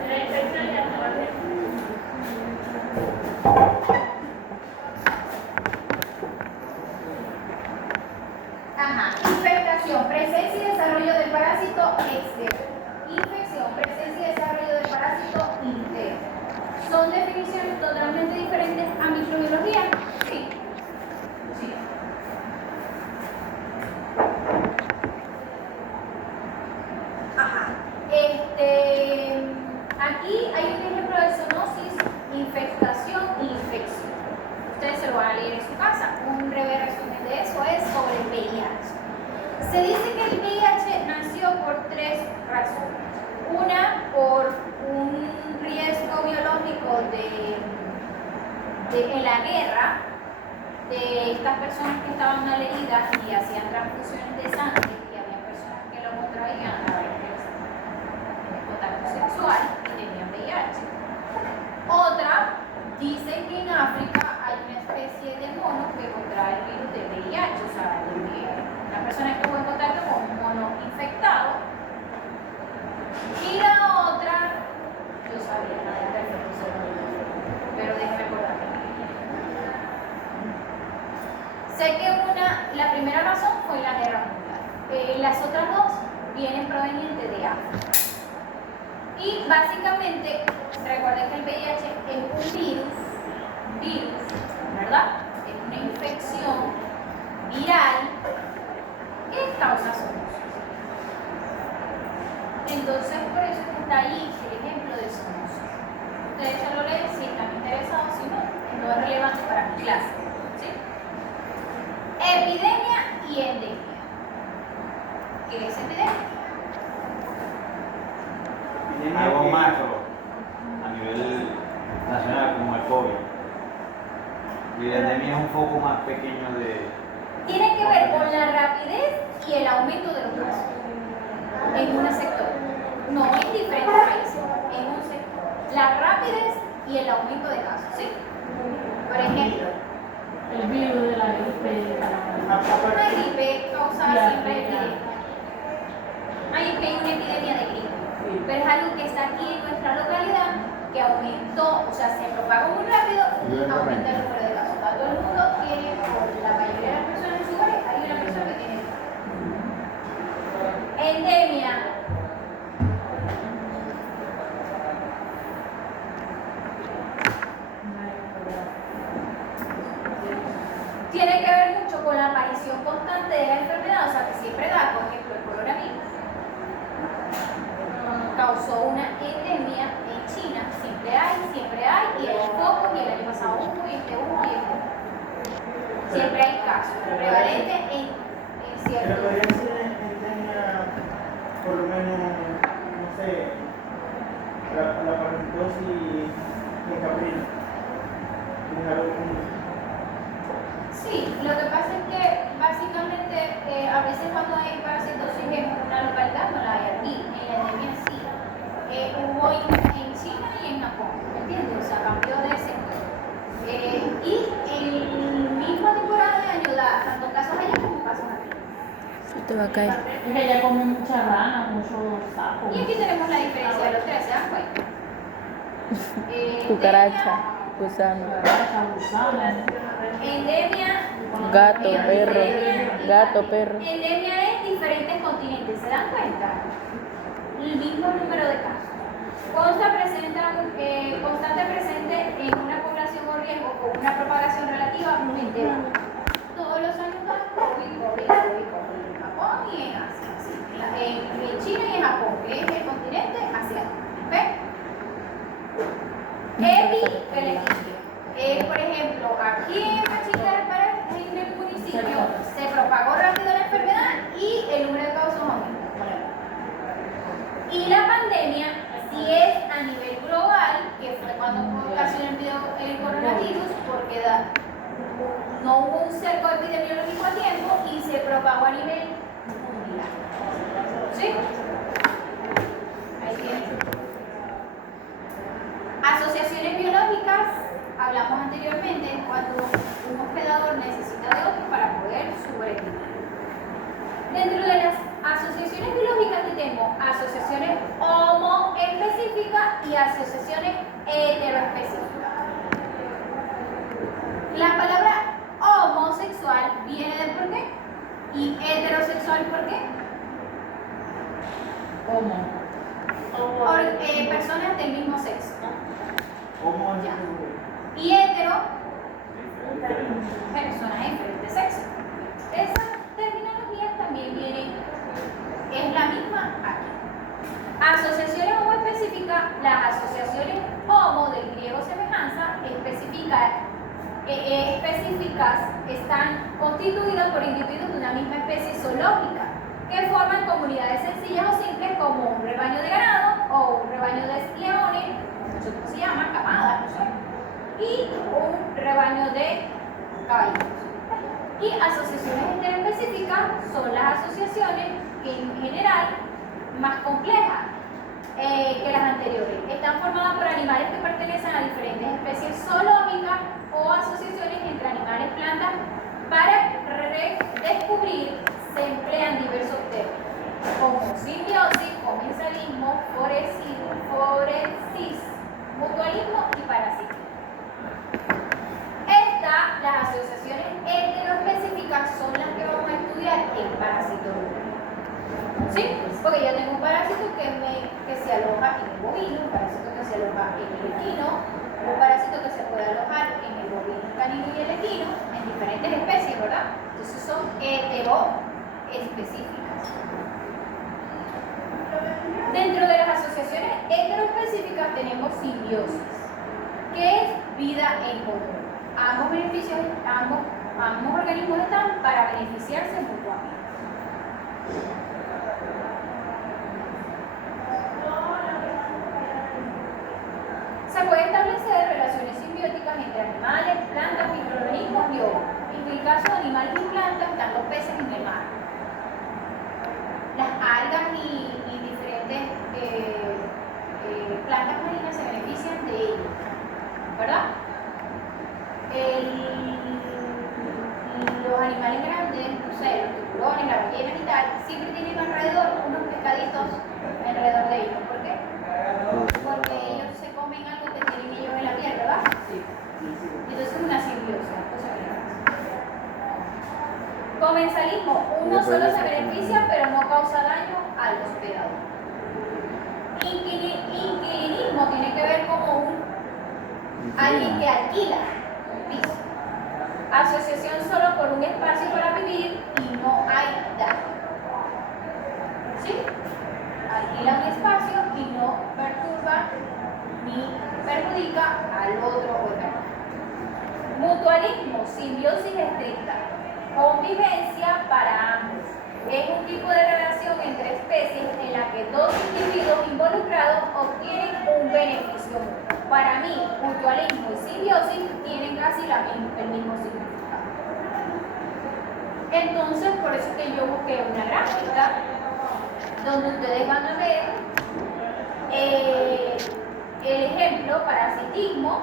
La infección y agente. Ajá. Infestación, presencia y desarrollo del parásito externo. Infección, presencia y desarrollo del parásito interno. ¿Son definiciones totalmente diferentes a microbiología? Sí. Sí. Ajá. Aquí hay un ejemplo de zoonosis, infestación y infección. Ustedes se lo van a leer en su casa. Un breve resumen de eso es sobre el VIH. Se dice que el VIH nació por tres razones. Una, por un riesgo biológico en la guerra, de estas personas que estaban malheridas y hacían transfusiones de sangre, y había personas que lo contraían a través del contacto sexual y tenían VIH. Otra dice que en África hay una especie de mono que contrae el virus de VIH, o sea, una persona que estuvo en contacto con un mono infectado. Y la otra, yo sabía, pero déjeme acordarme. Sé que la primera razón fue la guerra mundial. Las otras dos vienen provenientes de África. Y básicamente, recuerden que el VIH es un virus, ¿verdad? Es una infección viral que causa zoonosis. Entonces, por eso está ahí el ejemplo de zoonosis. Ustedes ya lo leen si están interesados, si no, no es relevante para mi clase. ¿Sí? Epidemia y endemia. ¿Qué es epidemia? Algo macro a nivel nacional como el COVID. Y la endemia es un foco más pequeño de... Tiene que ver con la rapidez y el aumento de los casos en un sector, no en diferentes países, en un sector. La rapidez y el aumento de casos, ¿sí? Por ejemplo, El virus de la gripe. una gripe causa siempre epidemia. Hay una epidemia de gripe, pero es algo que está aquí en nuestra localidad que aumentó, o sea, se propagó muy rápido y aumenta el número de casos. Todo el mundo tiene, por la mayoría de las personas en su hogar, hay una persona que tiene endemia. Tiene que ver mucho con la aparición constante de la enfermedad, o sea, que siempre da, por ejemplo, el coronavirus. Causó una endemia en China, siempre hay, y el foco, y el año pasado hubo, y este hubo, y este hubo. Siempre hay casos prevalentes en Pero ciertos. podría ser endemia, por lo menos, no sé, la parasitosis de caprina. Es algo común. Sí, lo que pasa es que básicamente a veces cuando hay parasitosis en una localidad no la hay aquí, en la endemia sí. Hubo en China y en Japón, ¿me entiendes? O sea, cambió de sector. Y en misma temporada de año da tanto casos allá como casos aquí. Te va a caer. Es que ella come mucha rana, mucho sapo. Y aquí tenemos la diferencia de los tres, ¿se dan cuenta? Cucaracha, gusano, Endemia. gato, Mira, perro, endemia- gato, perro. Endemia es diferentes continentes, ¿se dan cuenta? El mismo número de casos. Constante presente en una población con riesgo con una propagación relativamente baja. Todos los años da COVID en Japón y en Asia. Sí, en China y en Japón, que es el continente asiático. ¿Ves? Por ejemplo, aquí en Machicalpa, en el municipio, se propagó rápido la enfermedad y el número de casos aumenta. Y la pandemia, si es a nivel global, que fue cuando ocasionó el coronavirus, porque no hubo un cerco epidemiológico a tiempo y se propagó a nivel mundial. ¿Sí? Ahí tienen. Asociaciones biológicas, hablamos anteriormente, cuando un hospedador necesita de otro para poder sobrevivir. Dentro de las asociaciones biológicas tenemos asociaciones homoespecíficas y asociaciones heteroespecíficas. La palabra homosexual viene del por qué y heterosexual por qué. ¿Cómo? Personas del mismo sexo. ¿Cómo es Ya. eso? Y hetero, personas de diferentes sexos. Esas terminologías también vienen, es la misma aquí. Asociaciones homoespecíficas, las asociaciones homo del griego semejanza, específicas están constituidas por individuos de una misma especie zoológica que forman comunidades sencillas o simples como un rebaño de ganado o un rebaño de leones, no sé cómo se llama, camadas, no sé, y un rebaño de caballitos. Y asociaciones interespecíficas son las asociaciones que en general más complejas que las anteriores. Están formadas por animales que pertenecen a diferentes especies zoológicas o asociaciones entre animales y plantas. Para redescubrir se emplean diversos términos como simbiosis, comensalismo, foresis, mutualismo y parasitismo. Las asociaciones heteroespecíficas son las que vamos a estudiar en parasitología. ¿Sí? Porque yo tengo un parásito que se aloja en el bovino, un parásito que se aloja en el equino, un parásito que se puede alojar en el bovino, el canino y el equino, en diferentes especies, ¿verdad? Entonces son heteroespecíficas. Dentro de las asociaciones heteroespecíficas tenemos simbiosis, que es vida en común. Ambos organismos están para beneficiarse mutuamente. Se puede establecer relaciones simbióticas entre animales, plantas, microorganismos y hongos. En el caso de animales y plantas están los peces en el mar. Las algas y diferentes plantas marinas se benefician de ellos, ¿verdad? Los animales grandes, no sé, los tiburones, las ballenas y tal, siempre tienen alrededor unos pescaditos alrededor de ellos. ¿Por qué? Porque ellos se comen algo que tienen ellos en la piel, ¿verdad? Sí. Entonces es una simbiosis, una cosa que hace. Comensalismo, uno solo se beneficia pero no causa daño al hospedador. Inquilinismo tiene que ver como alguien que alquila un piso. Asociación solo por un espacio para vivir y no hay daño. ¿Sí? Alquila un espacio y no perturba ni perjudica al otro organismo. Mutualismo, simbiosis estricta. Convivencia para ambos. Es un tipo de relación entre especies en la que dos individuos involucrados obtienen un beneficio mutuo. Para mí, mutualismo y simbiosis tienen casi el mismo significado. Entonces, por eso es que yo busqué una gráfica donde ustedes van a ver el ejemplo: parasitismo,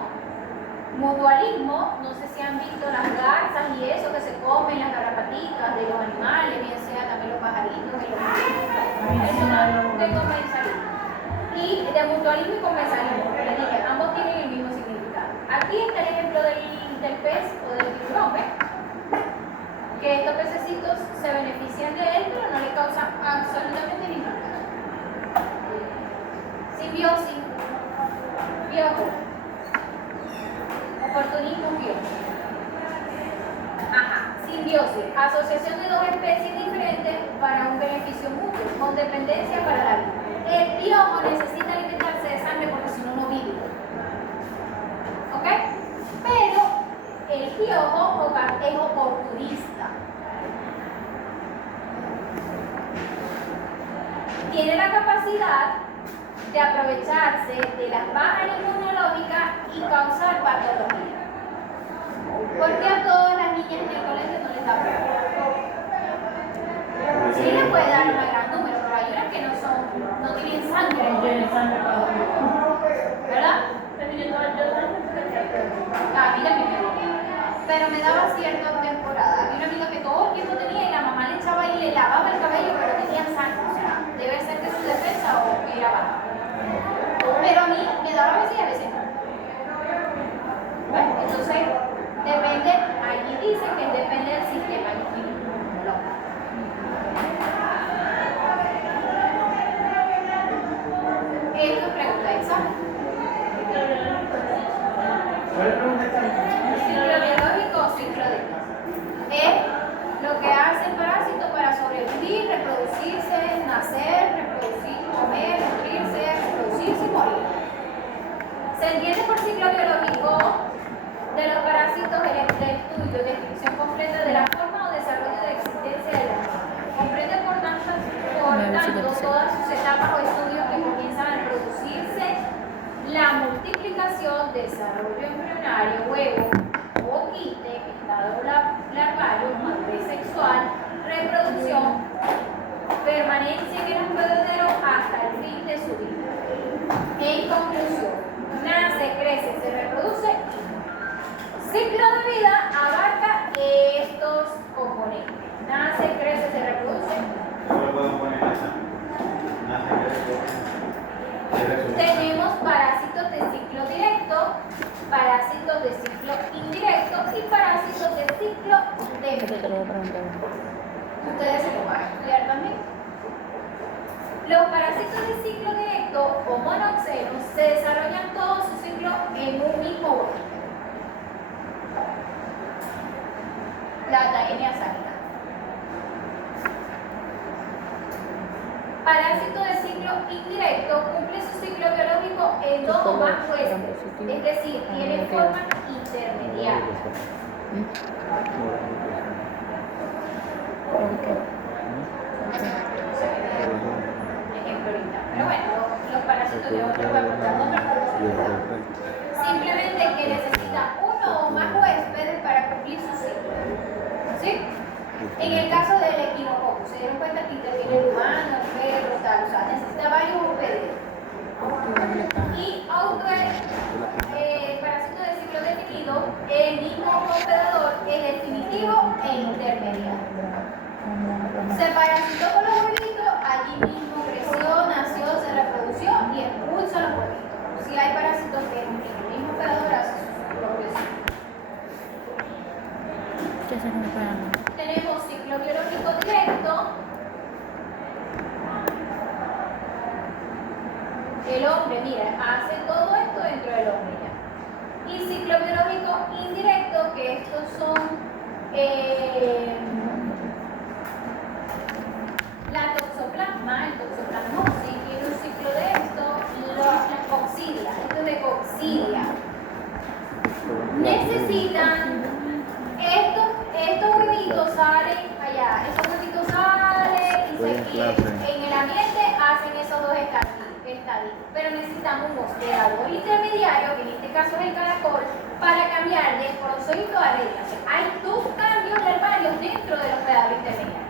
mutualismo. No sé si han visto las garzas y eso que se comen, las garrapaticas de los animales, bien sea también los pajaritos, eso de comensalismo. Y de mutualismo y comensalismo, ambos tienen el mismo significado. Aquí está el ejemplo del pez o del tiburón, ¿ves? Que estos pececitos se benefician de él, pero no le causan absolutamente ningún daño. Simbiosis, piojo. Oportunismo, piojo. Ajá, simbiosis, asociación de dos especies diferentes para un beneficio mutuo, con dependencia para la vida. El piojo necesita alimentarse de sangre porque si no, no vive. ¿Ok? Pero el piojo es oportunista. Tiene la capacidad de aprovecharse de las bajas inmunológicas y causar patología. Porque a todas las niñas en el colegio no les da piojo. Sí les puede dar un gran número, pero hay unas que no tienen sangre. No tienen sangre para ¿Verdad? Pero yo también A mí también me dio. Pero me daba cierta temporada. Había una amiga que todo el tiempo tenía y la mamá le echaba y le lavaba el cabello, pero tenía sangre. O sea, debe ser que su defensa o era baja. Pero a mí me daba a veces y a veces no. Bueno, entonces, depende, allí dice que depende del sistema inmunológico. Esto pregunta examen. ¿Cuál es la pregunta? Ciclo biológico o ciclo de vida. Es lo que hace el parásito para sobrevivir, reproducirse, nacer, reproducir, comer, nutrirse, reproducirse y morir. Se entiende por ciclo biológico de los parásitos el estudio, descripción completa de la forma o desarrollo de existencia de la misma. Comprende por tanto todas sus etapas o estudios que comienzan a reproducirse, la multiplicación, desarrollo embrionario, huevo o quite, estado ciclo Eso te de lo voy a preguntar. ustedes se lo van a estudiar también. Los parásitos de ciclo directo o monoxenos se desarrollan todo su ciclo en un mismo volumen. La Taenia salida. Parásito de ciclo indirecto cumple su ciclo biológico en dos o más huéspedes, es decir, tiene forma intermediaria. Ejemplo ahorita. Pero bueno, los parásitos yo te voy a contar otra cosa. Simplemente que necesita uno o más huéspedes para cumplir su ciclo. ¿Sí? En el caso del equinococo, se dieron cuenta que interviene el humano, el perro, tal, o sea, necesita varios huéspedes. Y parásito de ciclo definido, el mismo hospedador es definitivo e intermediario. Se parasitó con los huevitos, allí mismo creció, nació, se reprodució y expulsa los huevitos. Si hay parásitos que el mismo hospedador hace sus propios ciclos. ¿Qué se me para? Tenemos ciclo biológico directo. El hombre, mira, hace todo esto dentro del hombre ya. Y ciclo biológico indirecto, que estos son la toxoplasma, el toxoplasmosis, tiene un ciclo de esto, la coccidia, esto es de coccidia. Necesitan estos huevitos salen allá, esos huevitos salen y en el ambiente hacen esos dos estadios, pero necesitamos un hospedador intermediario, que en este caso es el caracol, para cambiar de porozoito a regla. Hay dos cambios larvarios dentro del hospedador intermediario.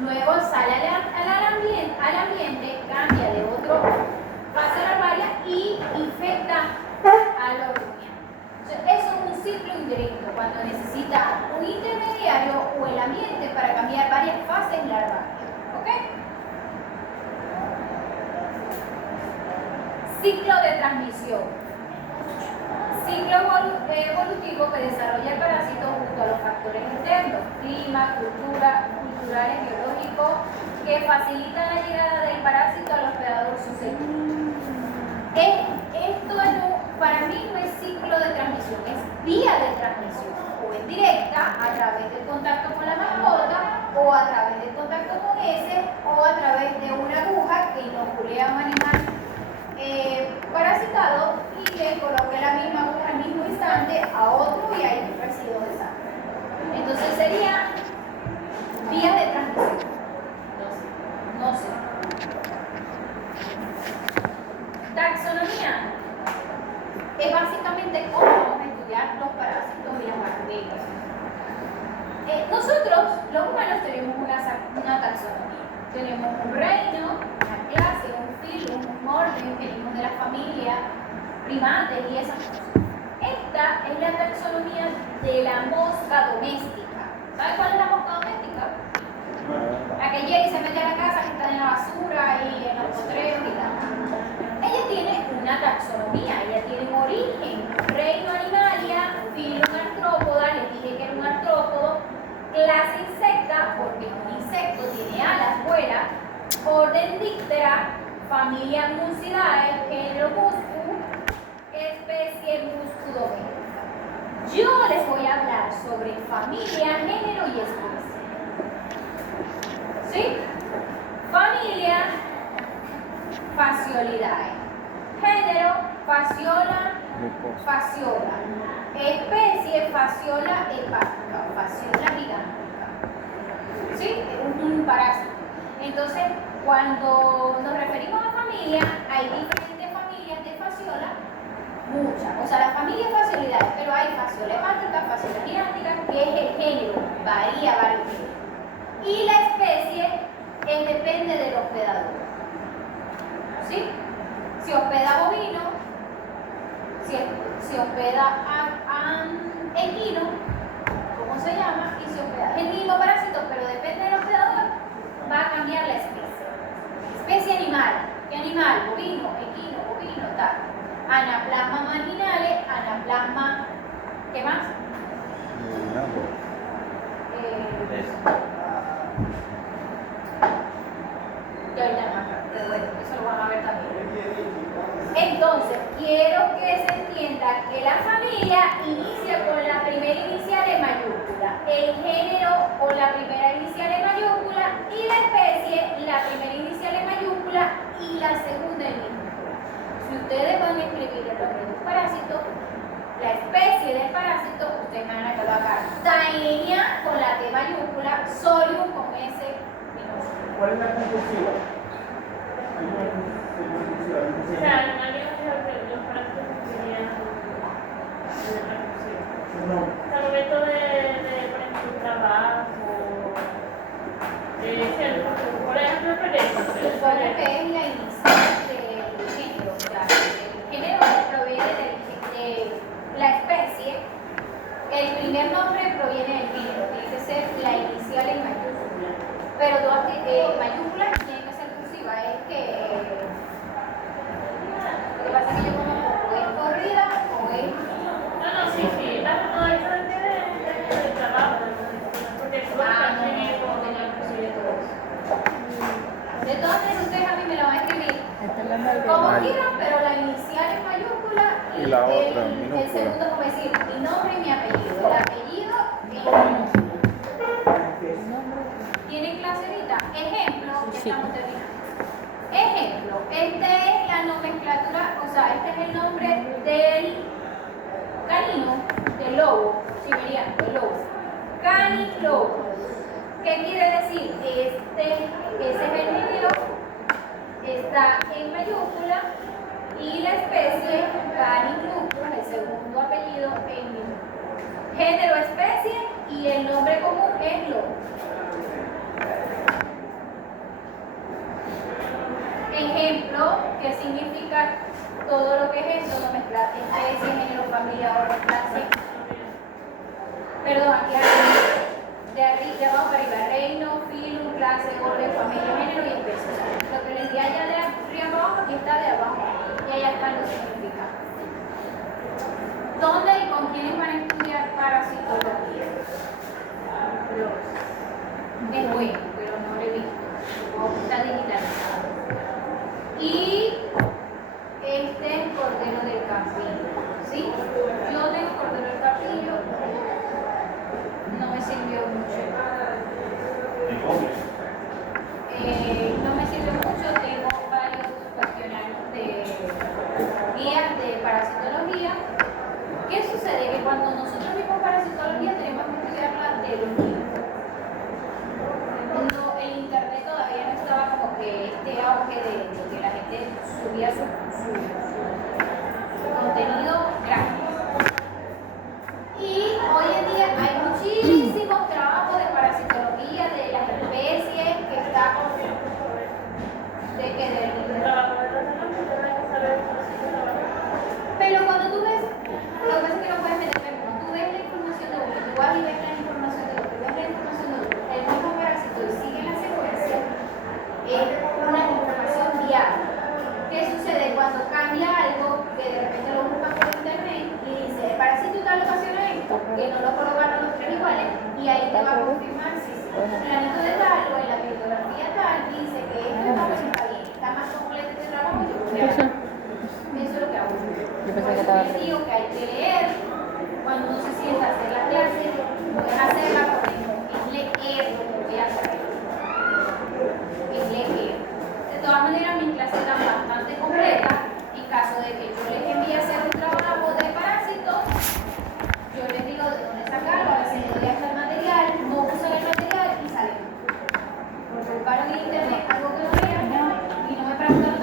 Luego sale al ambiente, cambia de otro fase larvaria y infecta a los rumiantes. Eso es un ciclo indirecto, cuando necesita un intermediario o el ambiente para cambiar varias fases larvarias. ¿Ok? Ciclo de transmisión. Ciclo evolutivo que desarrolla el parásito junto a los factores internos, clima, culturales, biológicos, que facilitan la llegada del parásito al hospedador susceptible. Esto para mí no es ciclo de transmisión, es vía de transmisión. O es directa a través del contacto con la mascota, o a través del contacto con ese, o a través de una aguja que inocule a un animal parasitado y le coloque la misma aguja al mismo instante a otro y hay un residuo de sangre. Entonces sería vía de transmisión. No sé. Taxonomía es básicamente cómo vamos a estudiar los parásitos y las bacterias. Nosotros, los humanos, tenemos una taxonomía. Tenemos un reino, una clase, un filo, un orden, venimos de la familia, primates y esas cosas. Esta es la taxonomía de la mosca doméstica. ¿Sabe cuál es la mosca doméstica? La que llega y se mete a la casa, que está en la basura y en los potreros y tal. Ella tiene una taxonomía, ella tiene un origen, reino animalia, filo artrópoda, les dije que era un artrópodo, clase insecta, porque es un insecto, tiene alas, vuela, orden Dictera, familia Mucidae, género Muscu, especie Muscudoménica. Yo les voy a hablar sobre familia, género y especie. ¿Sí? Familia, Fasciolidae. Género, Fasciola, Fasciola. Especie, Fasciola hepática, Fasciola gigántica. ¿Sí? Un parásito. Entonces, cuando nos referimos a familia, hay diferentes familias de Fasciola, muchas. O sea, la familia es Fasciolidae, pero hay Fasciola hepática, Fasciola gigántica, que es el género, varía varios géneros. Y la especie depende del hospedador. ¿Sí? Si hospeda bovino, si hospeda equino, ¿cómo se llama? Y si hospeda el mismo parásito, pero depende del hospedador, va a cambiar la especie. Especie animal. ¿Qué animal? Bovino, equino, bovino, tal. Anaplasma marginale, anaplasma, ¿qué más? con la primera inicial en mayúscula y la especie, la primera inicial en mayúscula y la segunda en minúscula. Si ustedes van a escribir el nombre de un parásito, la especie del parásito, ustedes van a colocar Taenia con la T mayúscula, Solium con S minúscula. ¿Cuál es la conclusiva? Hay una conclusiva. O sea, nadie dijo que los parásitos querían de recursiva. No. Al momento de por ejemplo, un trabajo, por ejemplo, el proyecto. Supone que es la inicial del género, o sea, el género proviene de la especie, el primer nombre proviene del género, tiene que ser la inicial en mayúscula, pero todas mayúscula tiene que ser cursiva, es que lo que pasa es que yo como o es corrida o es No, sí, no, eso es del trabajo, porque tú también como tenía que recibir todo eso. de todas maneras ustedes a mí me la van a escribir como quieran, pero la inicial en mayúscula Y la otra en el minúscula. segundo como decir mi nombre y mi apellido, el apellido en minúscula. ¿Tienen clase ahorita? Ejemplo, ya Sí. estamos terminando. Ejemplo, esta es la nomenclatura, o sea, este es el nombre del canino, del lobo, siberiano, del lobo. Canilobo. ¿Qué quiere decir? Ese es el género, está en mayúscula y la especie Caniclupus, el segundo apellido en minúscula. Género, especie y el nombre común es lobo. Ejemplo, ¿qué significa todo lo que es esto? No mezclar especie, género, familia, orden, clase. Perdón, aquí arriba, de abajo para arriba, reino, filum, clase, orden, familia, género y especie. O sea, lo que les di allá de arriba abajo, aquí está de abajo. Y allá están los significados. ¿Dónde y con quiénes van a estudiar parasitología? Es bueno, pero no lo he visto. Está digitalizado. Y este es Cordero del Campillo, ¿sí? Yo tengo Cordero del Campillo, no me sirvió mucho. No me sirvió mucho, tengo varios cuestionarios de guías de parasitología. ¿Qué sucede? Que cuando nosotros vimos parasitología tenemos que estudiarla de los niños. Cuando el internet todavía no estaba como que este auge de que la gente subía su contenido gratis. Y hoy en día hay muchísimos trabajos de parasitología de las especies que están pero cuando tú ves, lo que pasa es que no puedes meter, pero cuando tú ves la información de uno, tú vas y ves la información de otro, ves la información de otro, el mismo parásito y sigue la secuencia, es una información diaria. ¿Qué sucede cuando cambia algo que de repente lo buscan por internet y dice el parásito tal ocasiona esto, que no lo colocaron los tres iguales y ahí te va a confirmar si planito de tal o en la bibliografía tal dice que esto está bien, está más completo este trabajo, yo voy a hacer. Eso es lo que hago. Por eso les digo que hay que leer cuando uno se sienta a hacer la clase, no es hacerla porque es leer lo que voy a hacer. Es leer. De todas maneras, mis clases eran bastante completas. En caso de que yo les envíe a hacer un trabajo de parásitos, yo les digo de dónde sacarlo, a veces les doy hasta el material, no usan el material y salen. Porque buscaron en internet algo que no vean y no me preguntan